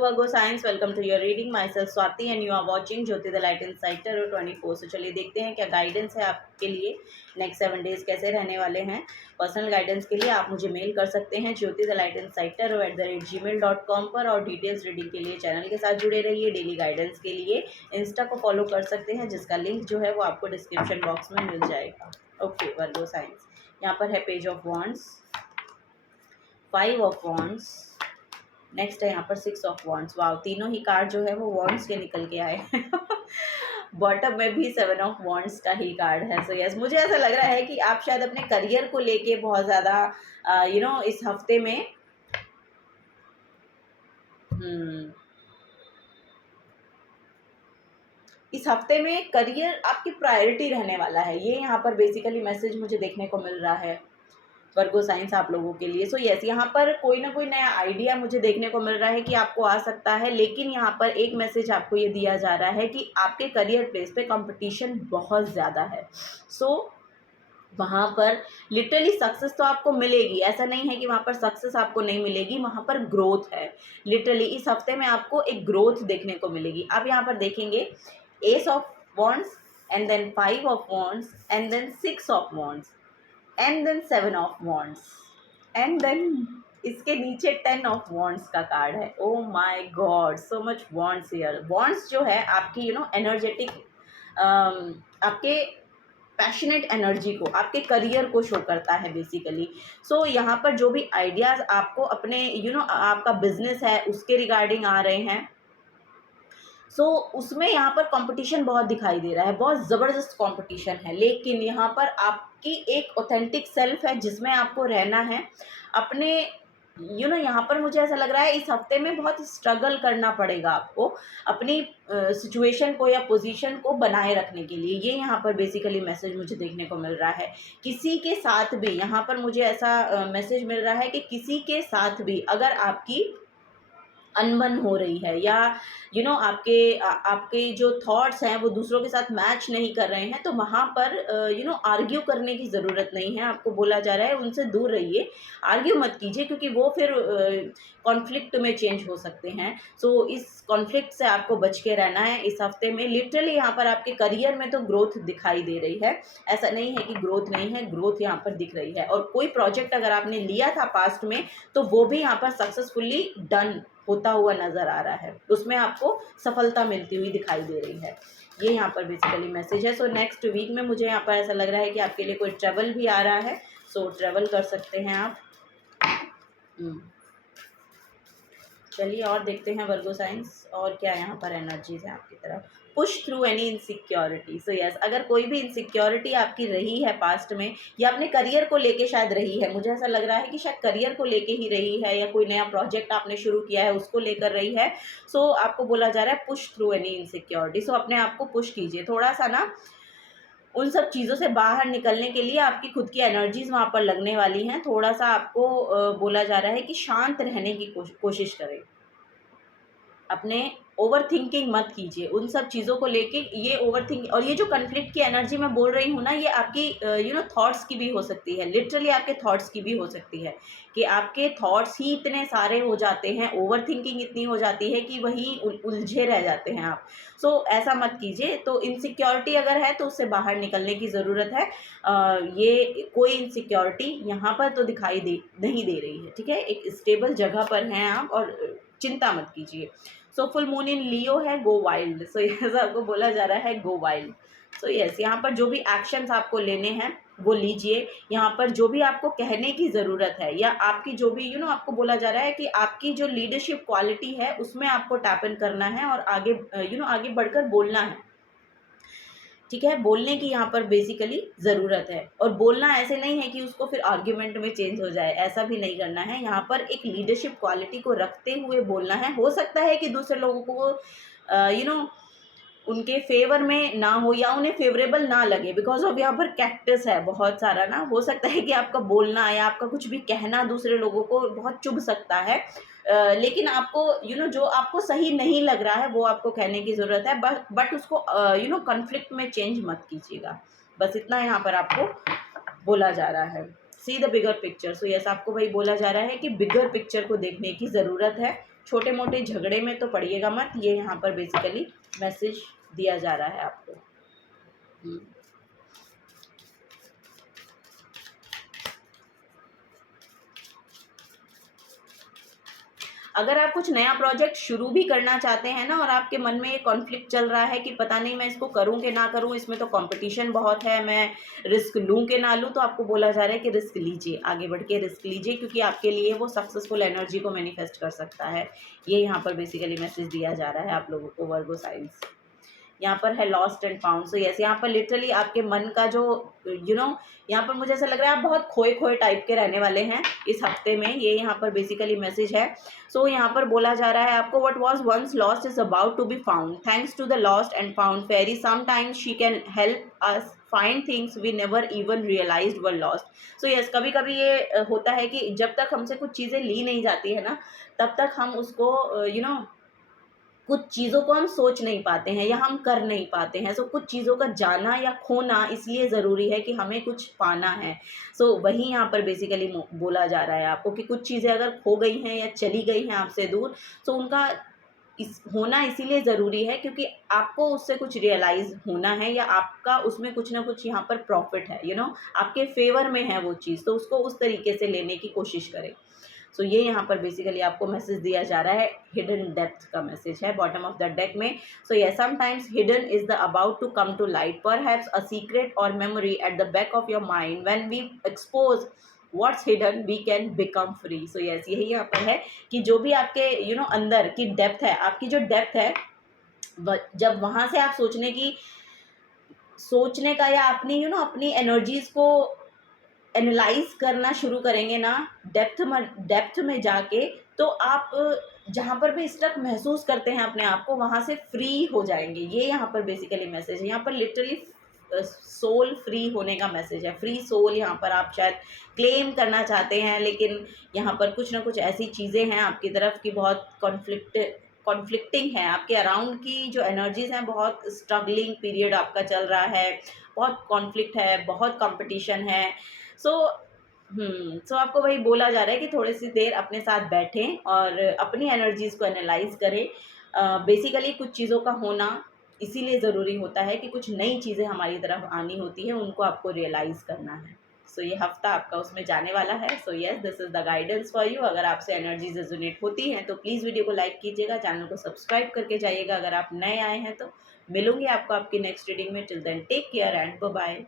Virgo signs, welcome to your reading. Myself Swati and you are watching Jyoti the Light Inside Tarot 24. So चलिए देखते हैं क्या guidance है आपके लिए नेक्स्ट 7 डेज कैसे रहने वाले हैं। पर्सनल गाइडेंस के लिए आप मुझे मेल कर सकते हैं jyotithelightInsidetarot@gmail.com पर, और डिटेल्स रीडिंग के लिए चैनल के साथ जुड़े रहिए। डेली गाइडेंस के लिए इंस्टा को फॉलो कर सकते हैं जिसका लिंक जो है वो आपको डिस्क्रिप्शन बॉक्स में मिल जाएगा। ओके वर्गो साइंस, यहाँ पर है page of wands, 5 of wands, next है यहाँ पर 6 ऑफ वॉन्ड्स। वाव, तीनों ही कार्ड जो है वो वॉन्ड्स के निकल के आए बॉटम में भी 7 ऑफ वॉन्ड्स का ही कार्ड है। सो यस, मुझे ऐसा लग रहा है कि आप शायद अपने करियर को लेके बहुत ज़्यादा इस हफ्ते में करियर आपकी प्रायोरिटी रहने वाला है। ये यहाँ पर बेसिकली मैसेज मुझे देखने को मिल रहा है वर्गो साइंस आप लोगों के लिए। सो यस, यहाँ पर कोई ना कोई नया आइडिया मुझे देखने को मिल रहा है कि आपको आ सकता है, लेकिन यहाँ पर एक मैसेज आपको ये दिया जा रहा है कि आपके करियर प्लेस पे कंपटीशन बहुत ज़्यादा है। सो वहाँ पर लिटरली सक्सेस तो आपको मिलेगी, ऐसा नहीं है कि वहाँ पर सक्सेस आपको नहीं मिलेगी, वहाँ पर ग्रोथ है। लिटरली इस हफ्ते में आपको एक ग्रोथ देखने को मिलेगी। आप यहाँ पर देखेंगे ace of wands and then 5 of wands and then 6 of wands and then 7 of wands and then इसके नीचे 10 ऑफ वॉन्ड्स का कार्ड है। Oh my god, so much wands here. Wands जो है आपकी एनर्जेटिक, आपके पैशनेट एनर्जी को, आपके करियर को शो करता है बेसिकली। सो यहाँ पर जो भी आइडियाज़ आपको अपने आपका बिजनेस है उसके रिगार्डिंग आ रहे हैं, सो उसमें यहाँ पर कंपटीशन बहुत दिखाई दे रहा है, बहुत ज़बरदस्त कंपटीशन है। लेकिन यहाँ पर आपकी एक ऑथेंटिक सेल्फ है जिसमें आपको रहना है। अपने यहाँ पर मुझे ऐसा लग रहा है इस हफ्ते में बहुत स्ट्रगल करना पड़ेगा आपको अपनी सिचुएशन को या पोजीशन को बनाए रखने के लिए। ये यहाँ पर बेसिकली मैसेज मुझे देखने को मिल रहा है। किसी के साथ भी यहाँ पर मुझे ऐसा मैसेज मिल रहा है कि किसी के साथ भी अगर आपकी अनबन हो रही है या आपके जो थॉट्स हैं वो दूसरों के साथ मैच नहीं कर रहे हैं, तो वहाँ पर आर्ग्यू करने की ज़रूरत नहीं है। आपको बोला जा रहा है उनसे दूर रहिए, आर्ग्यू मत कीजिए, क्योंकि वो फिर कॉन्फ्लिक्ट में चेंज हो सकते हैं। सो इस कॉन्फ्लिक्ट से आपको बच के रहना है इस हफ्ते में। लिटरली यहाँ पर आपके करियर में तो ग्रोथ दिखाई दे रही है, ऐसा नहीं है कि ग्रोथ नहीं है, ग्रोथ यहाँ पर दिख रही है। और कोई प्रोजेक्ट अगर आपने लिया था पास्ट में तो वो भी यहाँ पर सक्सेसफुली डन होता हुआ नज़र आ रहा है, उसमें आपको सफलता मिलती हुई दिखाई दे रही है। ये यहाँ पर बेसिकली मैसेज है। सो नेक्स्ट वीक में मुझे यहाँ पर ऐसा लग रहा है कि आपके लिए कोई ट्रैवल भी आ रहा है, सो ट्रैवल कर सकते हैं आप। चलिए और देखते हैं वर्गो साइंस और क्या यहाँ पर एनर्जीज है आपकी तरफ। Push through any insecurity. So yes, अगर कोई भी इनसिक्योरिटी आपकी रही है पास्ट में या अपने करियर को लेके शायद रही है, मुझे ऐसा लग रहा है कि शायद करियर को लेके ही रही है या कोई नया प्रोजेक्ट आपने शुरू किया है उसको लेकर रही है। सो आपको बोला जा रहा है पुश थ्रू एनी इनसिक्योरिटी। सो अपने आप को पुश कीजिए थोड़ा सा ना, उन सब चीज़ों से बाहर निकलने के लिए आपकी खुद की एनर्जीज़ वहाँ पर लगने वाली हैं। थोड़ा सा आपको बोला जा रहा है कि शांत रहने की कोशिश करें, अपने ओवर थिंकिंग मत कीजिए उन सब चीज़ों को लेके। ये ओवर थिंक और ये जो कन्फ्लिक्ट की एनर्जी मैं बोल रही हूँ ना, ये आपकी थॉट्स की भी हो सकती है, लिटरली आपके थॉट्स की भी हो सकती है कि आपके थॉट्स ही इतने सारे हो जाते हैं, ओवर थिंकिंग इतनी हो जाती है कि वहीं उलझे रह जाते हैं आप। सो ऐसा मत कीजिए। तो इनसिक्योरिटी अगर है तो उससे बाहर निकलने की ज़रूरत है। ये कोई इनसिक्योरिटी यहाँ पर तो दिखाई नहीं दे रही है, ठीक है। एक स्टेबल जगह पर हैं आप और चिंता मत कीजिए। सो फुल मून इन लियो है, गो वाइल्ड। सो ऐसा आपको बोला जा रहा है, गो वाइल्ड। सो यस, यहाँ पर जो भी एक्शंस आपको लेने हैं वो लीजिए। यहाँ पर जो भी आपको कहने की ज़रूरत है या आपकी जो भी आपको बोला जा रहा है कि आपकी जो लीडरशिप क्वालिटी है उसमें आपको टैप इन करना है और आगे आगे बढ़कर बोलना है, ठीक है। बोलने की यहाँ पर बेसिकली ज़रूरत है, और बोलना ऐसे नहीं है कि उसको फिर आर्ग्यूमेंट में चेंज हो जाए, ऐसा भी नहीं करना है। यहाँ पर एक लीडरशिप क्वालिटी को रखते हुए बोलना है। हो सकता है कि दूसरे लोगों को उनके फेवर में ना हो या उन्हें फेवरेबल ना लगे, बिकॉज ऑफ यहाँ पर कैक्टस है बहुत सारा ना। हो सकता है कि आपका बोलना या आपका कुछ भी कहना दूसरे लोगों को बहुत चुभ सकता है, लेकिन आपको जो आपको सही नहीं लग रहा है वो आपको कहने की ज़रूरत है, बट उसको कॉन्फ्लिक्ट में चेंज मत कीजिएगा। बस इतना यहाँ पर आपको बोला जा रहा है। See the bigger picture. So yes, आपको भाई बोला जा रहा है कि बिगर पिक्चर को देखने की ज़रूरत है छोटे मोटे झगड़े में तो पड़िएगा मत, ये यहाँ पर बेसिकली मैसेज दिया जा रहा है आपको। अगर आप कुछ नया प्रोजेक्ट शुरू भी करना चाहते हैं ना, और आपके मन में ये कॉन्फ्लिक्ट चल रहा है कि पता नहीं मैं इसको करूं कि ना करूं, इसमें तो कंपटीशन बहुत है, मैं रिस्क लूं कि ना लूं, तो आपको बोला जा रहा है कि रिस्क लीजिए, आगे बढ़ के रिस्क लीजिए, क्योंकि आपके लिए वो सक्सेसफुल एनर्जी को मैनिफेस्ट कर सकता है। ये यहाँ पर बेसिकली मैसेज दिया जा रहा है आप लोगों को वर्गो साइंस। यहाँ पर है lost and found. So yes, यहाँ पर लिटरली आपके मन का जो यहाँ पर मुझे ऐसा लग रहा है आप बहुत खोए खोए टाइप के रहने वाले हैं इस हफ्ते में, ये यहाँ पर बेसिकली मैसेज है। सो यहाँ पर बोला जा रहा है आपको, what was once lost is about to be found, thanks to the lost and found fairy, sometimes she can help us find things we never even realised were lost. So yes, कभी कभी ये होता है कि जब तक हमसे कुछ चीज़ें ली नहीं जाती है ना, तब तक हम उसको कुछ चीज़ों को हम सोच नहीं पाते हैं या हम कर नहीं पाते हैं। सो कुछ चीज़ों का जाना या खोना इसलिए ज़रूरी है कि हमें कुछ पाना है। सो वही यहाँ पर बेसिकली बोला जा रहा है आपको कि कुछ चीज़ें अगर खो गई हैं या चली गई हैं आपसे दूर, तो उनका होना इसीलिए ज़रूरी है क्योंकि आपको उससे कुछ रियलाइज़ होना है, या आपका उसमें कुछ ना कुछ यहाँ पर प्रॉफिट है, आपके फेवर में है वो चीज़, तो उसको उस तरीके से लेने की कोशिश करें। सो ये यहाँ पर बेसिकली आपको मैसेज दिया जा रहा है, हिडन डेप्थ का मैसेज है बॉटम ऑफ द डेक में। सो ये sometimes hidden is the about to come to light, perhaps a secret or memory at the back of your mind, when we expose what's hidden we can become free. So yes, यही यहाँ पर है कि जो भी आपके अंदर की डेप्थ है, आपकी जो डेप्थ है, जब वहाँ से आप सोचने का या अपनी अपनी एनर्जीज को एनालाइज करना शुरू करेंगे ना, डेप्थ में जाके, तो आप जहाँ पर भी स्ट्रक महसूस करते हैं अपने आप को, वहाँ से फ्री हो जाएंगे। ये यहाँ पर बेसिकली मैसेज है, यहाँ पर लिटरली सोल फ्री होने का मैसेज है। फ्री सोल यहाँ पर आप शायद क्लेम करना चाहते हैं, लेकिन यहाँ पर कुछ ना कुछ ऐसी चीज़ें हैं आपकी तरफ की बहुत कॉन्फ्लिक्टिंग है, आपके अराउंड की जो एनर्जीज हैं, बहुत स्ट्रगलिंग पीरियड आपका चल रहा है, बहुत कॉन्फ्लिक्ट है, बहुत कंपटीशन है। सो सो आपको वही बोला जा रहा है कि थोड़ी सी देर अपने साथ बैठें और अपनी एनर्जीज को एनालाइज करें। बेसिकली कुछ चीज़ों का होना इसीलिए ज़रूरी होता है कि कुछ नई चीज़ें हमारी तरफ आनी होती है, उनको आपको रियलाइज़ करना है। सो ये हफ्ता आपका उसमें जाने वाला है। So yes, this is the guidance for you. अगर आपसे एनर्जीज रेजोनेट होती हैं तो प्लीज़ वीडियो को लाइक कीजिएगा, चैनल को सब्सक्राइब करके जाइएगा अगर आप नए आए हैं तो। मिलूंगी आपको आपकी नेक्स्ट रीडिंग में। Till then take care and bye bye.